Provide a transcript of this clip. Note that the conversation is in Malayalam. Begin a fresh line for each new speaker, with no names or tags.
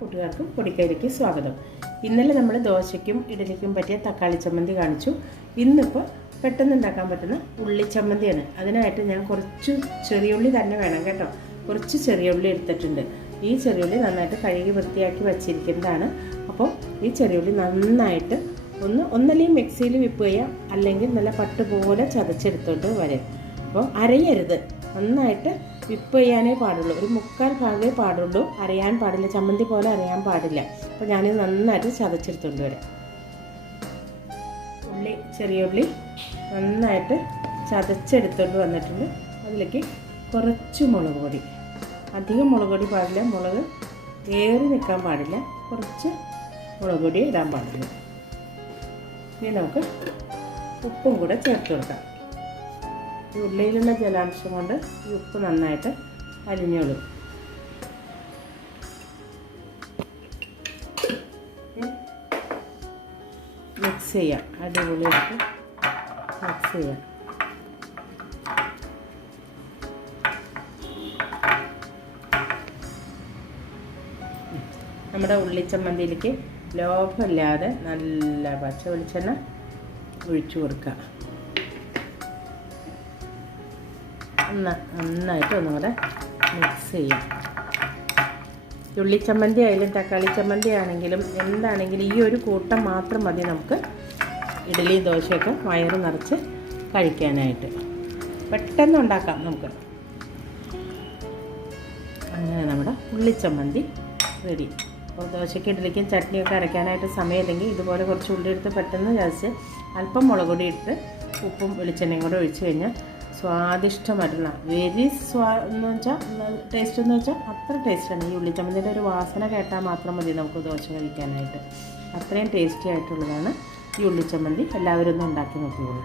കൂട്ടുകാർക്കും പൊടിക്കൈയിലേക്ക് സ്വാഗതം. ഇന്നലെ നമ്മൾ ദോശയ്ക്കും ഇഡലിക്കും പറ്റിയ തക്കാളി ചമ്മന്തി കാണിച്ചു. ഇന്നിപ്പോൾ പെട്ടെന്ന് ഉണ്ടാക്കാൻ പറ്റുന്ന ഉള്ളി ചമ്മന്തിയാണ്. അതിനായിട്ട് ഞാൻ കുറച്ച് ചെറിയുള്ളി തന്നെ വേണം കേട്ടോ. കുറച്ച് ചെറിയുള്ളി എടുത്തിട്ടുണ്ട്. ഈ ചെറിയുള്ളി നന്നായിട്ട് കഴുകി വൃത്തിയാക്കി വച്ചിരിക്കുന്നതാണ്. അപ്പോൾ ഈ ചെറിയുള്ളി നന്നായിട്ട് ഒന്ന് ഒന്നല്ലെങ്കിൽ മിക്സിയിൽ വിപ്പ് ചെയ്യാം. അല്ലെങ്കിൽ നല്ല പട്ട് പോലെ ചതച്ചെടുത്തോണ്ട് വരാം. അപ്പോൾ അരയരുത്. നന്നായിട്ട് വിപ്പ് ചെയ്യാനേ പാടുള്ളൂ. ഒരു മുക്കാൽ ഭാഗമേ പാടുള്ളൂ. അറിയാൻ പാടില്ല. ചമ്മന്തി പോലെ അറിയാൻ പാടില്ല. അപ്പോൾ ഞാനിത് നന്നായിട്ട് ചതച്ചെടുത്തുകൊണ്ട് വരാം. ഉള്ളി ചെറിയ ഉള്ളി നന്നായിട്ട് ചതച്ചെടുത്തുകൊണ്ട് വന്നിട്ടുണ്ട്. അതിലേക്ക് കുറച്ച് മുളക് പൊടി. അധികം മുളക് പൊടി പാടില്ല. മുളക് ഏറി നിൽക്കാൻ പാടില്ല. കുറച്ച് മുളക് പൊടി ഇടാൻ പാടില്ല. ഇനി നമുക്ക് ഉപ്പും കൂടെ ചേർത്ത് കൊടുക്കാം. ഈ ഉള്ളിയിലുള്ള ജലാംശം കൊണ്ട് ഈ ഉപ്പ് നന്നായിട്ട് അലിഞ്ഞോളും മിക്സ് ചെയ്യാം. അടിപൊളിയായിട്ട് മിക്സ് ചെയ്യാം. നമ്മുടെ ഉള്ളിച്ചമ്മന്തിയിലേക്ക് ലോഭമില്ലാതെ നല്ല പച്ച വെളിച്ചെണ്ണ ഒഴിച്ചു കൊടുക്കുക. നന്നായിട്ട് ഒന്നും കൂടെ മിക്സ് ചെയ്യാം. ഉള്ളിച്ചമ്മന്തി ആയാലും തക്കാളി ചമ്മന്തി ആണെങ്കിലും എന്താണെങ്കിലും ഈ ഒരു കൂട്ടം മാത്രം മതി നമുക്ക്. ഇഡലി ദോശയൊക്കെ വയറ് നിറച്ച് കഴിക്കാനായിട്ട്. പെട്ടെന്ന് ഉണ്ടാക്കാം നമുക്ക്. അങ്ങനെ നമ്മുടെ ഉള്ളിച്ചമ്മന്തി റെഡി അപ്പോൾ ദോശയ്ക്ക് ഇഡലിക്കും ചട്നിയൊക്കെ അരയ്ക്കാനായിട്ട് സമയമില്ലെങ്കിൽ ഇതുപോലെ കുറച്ച് ഉള്ളി എടുത്ത് പെട്ടെന്ന് ചതച്ച് അല്പം മുളക് പൊടി ഇട്ട് ഉപ്പും വെളിച്ചെണ്ണയും കൂടെ ഒഴിച്ച് കഴിഞ്ഞാൽ സ്വാദിഷ്ടമായിട്ടുള്ള വെരി സ്വാ എന്ന് വെച്ചാൽ ടേസ്റ്റ് എന്ന് വെച്ചാൽ അത്ര ടേസ്റ്റാണ് ഈ ഉള്ളിച്ചമ്മന്തിന്റെ ഒരു വാസന കേട്ടാൽ മാത്രം മതി നമുക്ക് ദോശ കഴിക്കാനായിട്ട്. അത്രയും ടേസ്റ്റി ആയിട്ടുള്ളതാണ് ഈ ഉള്ളിച്ചമ്മന്തി. എല്ലാവരും ഒന്ന് ഉണ്ടാക്കി നോക്കിക്കോളൂ.